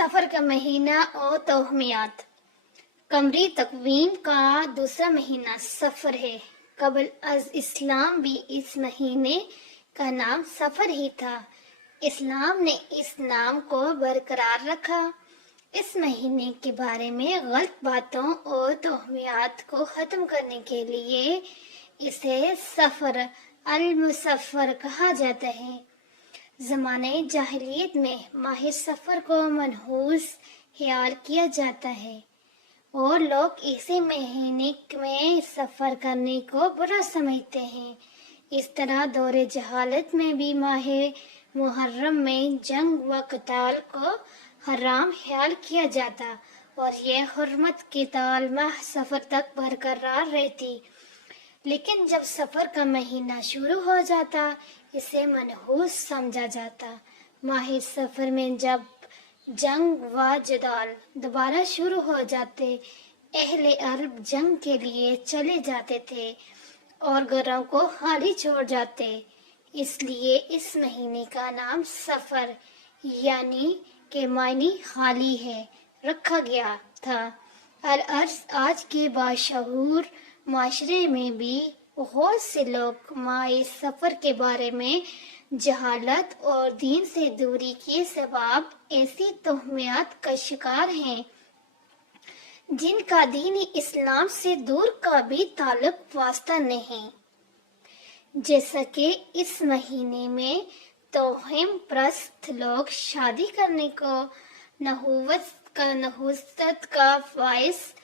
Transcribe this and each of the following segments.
सफर का महीना और तोहमियात। कमरी तकवीम का दूसरा महीना सफर है। कबल अज इस्लाम भी इस महीने का नाम सफर ही था। इस्लाम ने इस नाम को बरकरार रखा। इस महीने के बारे में गलत बातों और तोहमियात को खत्म करने के लिए इसे सफर अल मुसफ़र कहा जाता है। ज़माने जाहिलियत में माह सफ़र को मनहूस ख्याल किया जाता है और लोग इसी महीने में सफ़र करने को बुरा समझते हैं। इस तरह दौरे जहालत में भी माह मुहर्रम में जंग व क़िताल को हराम ख्याल किया जाता और ये हुर्मत क़िताल माह सफ़र तक बरकरार रहती। लेकिन जब सफ़र का महीना शुरू हो जाता इसे मनहूस समझा जाता। माह सफ़र में जब जंग व जदाल दोबारा शुरू हो जाते, अहले अरब जंग के लिए चले जाते थे और घरों को खाली छोड़ जाते। इसलिए इस महीने का नाम सफ़र यानी के मायने खाली है रखा गया था। अल-अर्ज़ आज के बाशऊर माशरे में भी बहुत से लोग माए सफ़र के बारे में जहालत और दीन से दूरी के सबब ऐसी तोहमियत का शिकार हैं जिनका दीन इस्लाम से दूर का भी ताल्लुक वास्ता नहीं। जैसा कि इस महीने में तोहिम प्रस्त लोग शादी करने को नहुसत का बाइस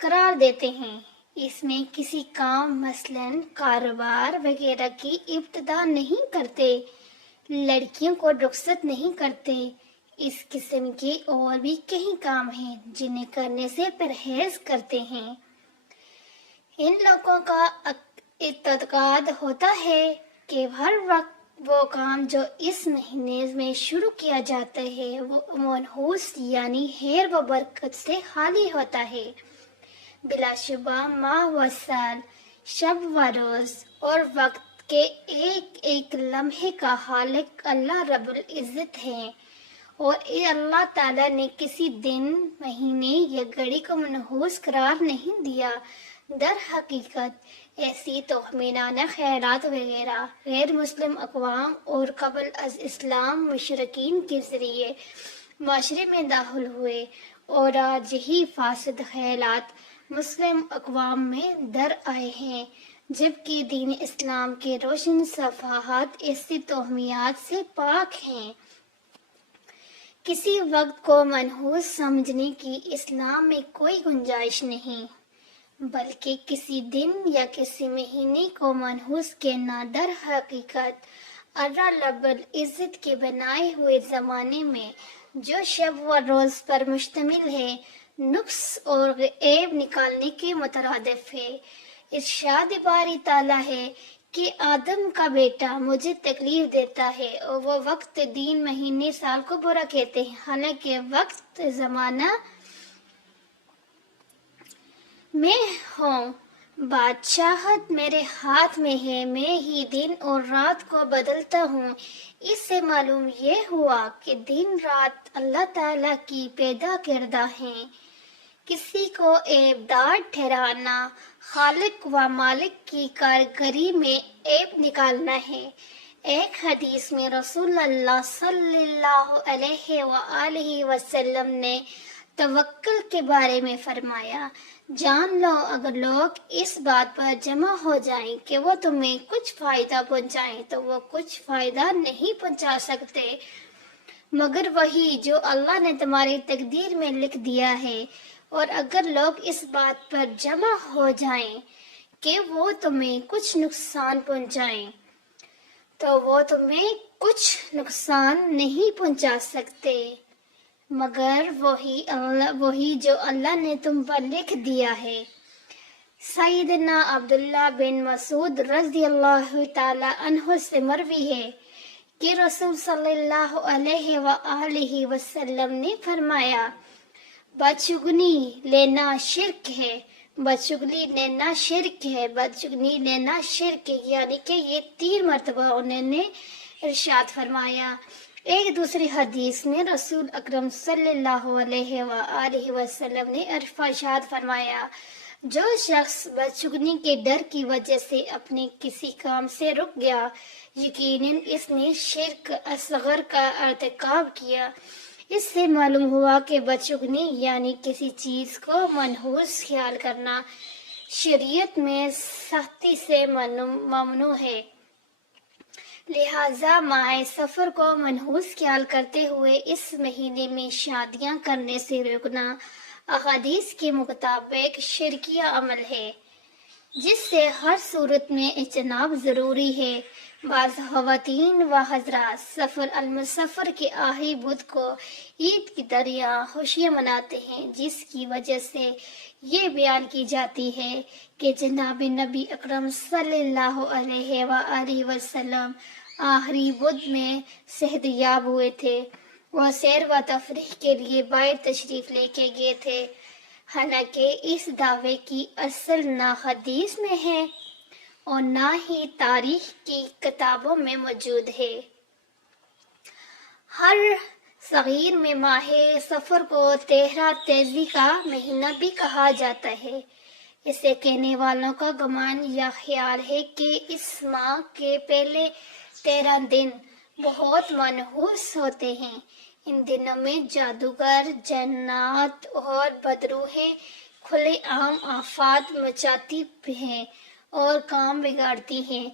करार देते हैं। इसमें किसी काम मसलन कारोबार वगैरह की इब्तिदा नहीं करते, लड़कियों को रुखसत नहीं करते। इस किस्म के और भी कई काम हैं जिन्हें करने से परहेज करते हैं। इन लोगों का इत्तेकाद होता है कि हर वक्त वो काम जो इस महीने में शुरू किया जाता है वो मनहूस यानी खैर व बरकत से खाली होता है। बिलाशुबा माह व साल, शब व रोज़ और वक्त के एक एक लम्हे का खालिक अल्लाह रब्बुल इज़्ज़त है और अल्लाह ताला ने किसी दिन, महीने या घड़ी को मनहूस करार नहीं दिया। दर हकीकत ऐसी तोहमीनाना खैरात वगैरह गैर मुस्लिम अक़वाम और कबल अज़ इस्लाम मुशरिकीन के ज़रिए माशरे में दाखिल हुए और आज यही फासिद ख्यालात मुस्लिम अक़वाम में दर आए हैं, जबकि दीन इस्लाम के रोशन सफ़ाहात ऐसी तोहमियात से पाक हैं। किसी वक्त को मनहूस समझने की इस्लाम में कोई गुंजाइश नहीं, बल्कि किसी दिन या किसी महीने को मनहूस कहना दर हकीकत अल्लाह रब्बुल इज़्ज़त के बनाए हुए ज़माने में जो शब व रोज़ पर मुश्तमिल है नुक्स और ऐब निकालने के मुतरादिफ है। इरशाद बारी ताला है कि आदम का बेटा मुझे तकलीफ देता है और वो वक्त, दिन, महीने, साल को बुरा कहते हैं, हालांकि वक्त ज़माना मैं हूँ, बादशाहत मेरे हाथ में है, मैं ही दिन और रात को बदलता हूँ। इससे मालूम ये हुआ कि दिन रात अल्लाह ताला की पैदा करदा हैं। किसी को ऐबदार ठहराना खालिक व मालिक की कारीगरी में ऐब निकालना है। एक हदीस में रसूलुल्लाह सल्लल्लाहु अलैहि वसल्लम ने तवक्कुल के बारे में फरमाया, जान लो अगर लोग इस बात पर जमा हो जाएं कि वो तुम्हें कुछ फायदा पहुंचाएं तो वो कुछ फायदा नहीं पहुंचा सकते मगर वही जो अल्लाह ने तुम्हारी तकदीर में लिख दिया है। और अगर लोग इस बात पर जमा हो जाएं कि वो तुम्हें कुछ नुकसान पहुंचाएं तो वो तुम्हें कुछ नुकसान नहीं पहुंचा सकते मगर वही जो अल्लाह ने तुम पर लिख दिया है। सैयदना अब्दुल्ला बिन मसूद रज़ियल्लाहु ताला अन्हु से मरवी है कि रसूल सल्लल्लाहु अलैहि वसल्लम ने फरमाया, बदशुगनी लेना शिर्क है, बदशुगनी लेना शिर्क है, बदशुगनी लेना शिर्क है, यानी कि ये 3 मरतबा उन्होंने इरशाद फरमाया। ایک دوسری حدیث میں رسول اکرم صلی اللہ علیہ وآلہ وسلم نے ارشاد فرمایا، جو شخص بدشگونی کے ڈر کی وجہ سے اپنے کسی کام سے رک گیا، یقیناً اس نے شرک اصغر کا ارتکاب کیا۔ اس سے معلوم ہوا کہ بدشگونی یعنی کسی چیز کو منحوس خیال کرنا شریعت میں سختی سے ممنوع ہے۔ لہٰذا ماہ سفر کو منحوس خیال کرتے ہوئے اس مہینے میں شادیاں کرنے سے روکنا احادیث کے مطابق شرکیہ عمل ہے، جس سے ہر صورت میں اجتناب ضروری ہے۔ بعض خواتین و حضرات سفر المسافر کے آخری بدھ کو عید کی طرح خوشیاں مناتے ہیں، جس کی وجہ سے یہ بیان کی جاتی ہے کہ جناب نبی اکرم صلی اللہ علیہ وآلہ وسلم آخری بدھ میں صحت یاب ہوئے تھے۔ وہ سیر و تفریح کے لیے باہر تشریف لے کے گئے تھے، حالانکہ اس دعوے کی اصل نہ حدیث میں ہے اور نہ ہی تاریخ کی کتابوں میں موجود ہے۔ ہر صغیر میں ماہ سفر کو تیرہ تیزی کا مہینہ بھی کہا جاتا ہے۔ اسے کہنے والوں کا گمان یا خیال ہے کہ اس ماہ کے پہلے 13 دن بہت منحوس ہوتے ہیں۔ ان دنوں میں جادوگر، جنات اور بدروحیں کھلے عام آفات مچاتی ہیں اور کام بگاڑتی ہیں۔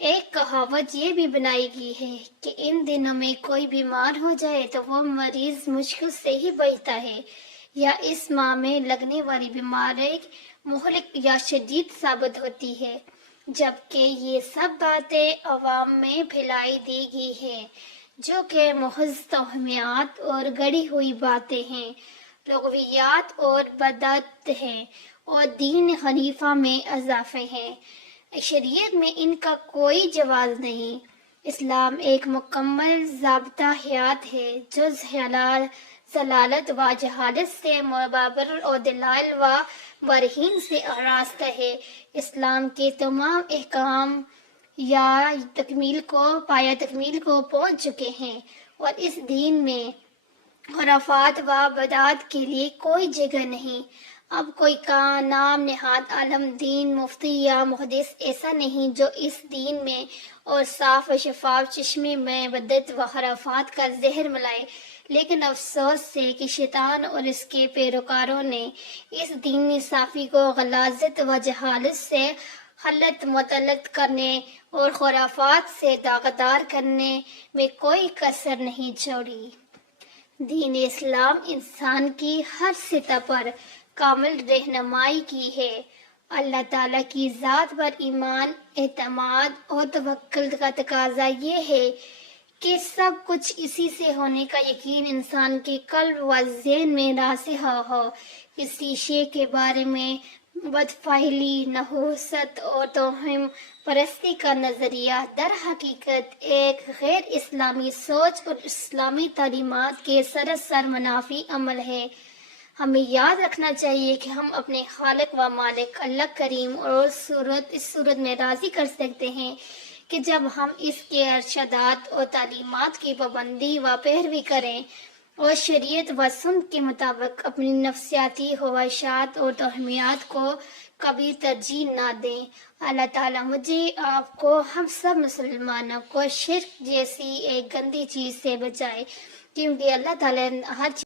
ایک کہاوت یہ بھی بنائی گئی ہے کہ ان دنوں میں کوئی بیمار ہو جائے تو وہ مریض مشکل سے ہی بچتا ہے، یا اس ماہ میں لگنے والی بیماری مہلک یا شدید ثابت ہوتی ہے، جبکہ یہ سب باتیں عوام میں پھیلائی دی گئی ہیں، جو کہ محض توہمات اور گڑی ہوئی باتیں ہیں، لغویات اور بدعت ہیں اور دین حنیفہ میں اضافے ہیں۔ شریعت میں ان کا کوئی جواز نہیں۔ اسلام ایک مکمل ضابطہ حیات ہے جو ضلالت و جہالت سے مبرر اور دلائل و براہین سے آراستہ ہے۔ اسلام کے تمام احکام پایہ تکمیل کو پہنچ چکے ہیں اور اس دین میں خرافات و بدعات کے لیے کوئی جگہ نہیں۔ اب کوئی نام نہاد عالم، دین، مفتی یا محدث ایسا نہیں جو اس دین میں اور صاف و شفاف چشمے میں بدعت و خرافات کا زہر ملائے، لیکن افسوس ہے کہ شیطان اور اس کے پیروکاروں نے اس دین صافی کو غلاظت و جہالت سے خلط مطلط کرنے اور خرافات سے داغدار کرنے میں کوئی کسر نہیں چھوڑی۔ دین اسلام انسان کی ہر سطح پر کامل رہنمائی کی ہے۔ اللہ تعالیٰ کی ذات پر ایمان، اعتماد اور توکل کا تقاضا یہ ہے کہ سب کچھ اسی سے ہونے کا یقین انسان کے قلب و ذہن میں راسخ ہو۔ کسی شے کے بارے میں بدفعلی، نحوست اور توہم پرستی کا نظریہ در حقیقت ایک غیر اسلامی سوچ اور اسلامی تعلیمات کے سراسر منافی عمل ہے۔ ہمیں یاد رکھنا چاہیے کہ ہم اپنے خالق و مالک اللہ کریم اور اس صورت میں راضی کر سکتے ہیں کہ جب ہم اس کے ارشادات اور تعلیمات کی پابندی و پیروی کریں اور شریعت و سنت کے مطابق اپنی نفسیاتی خواہشات اور توہمات کو کبھی ترجیح نہ دیں۔ اللہ تعالیٰ مجھے، آپ کو، ہم سب مسلمانوں کو شرک جیسی ایک گندی چیز سے بچائے، کیونکہ اللہ تعالیٰ ہر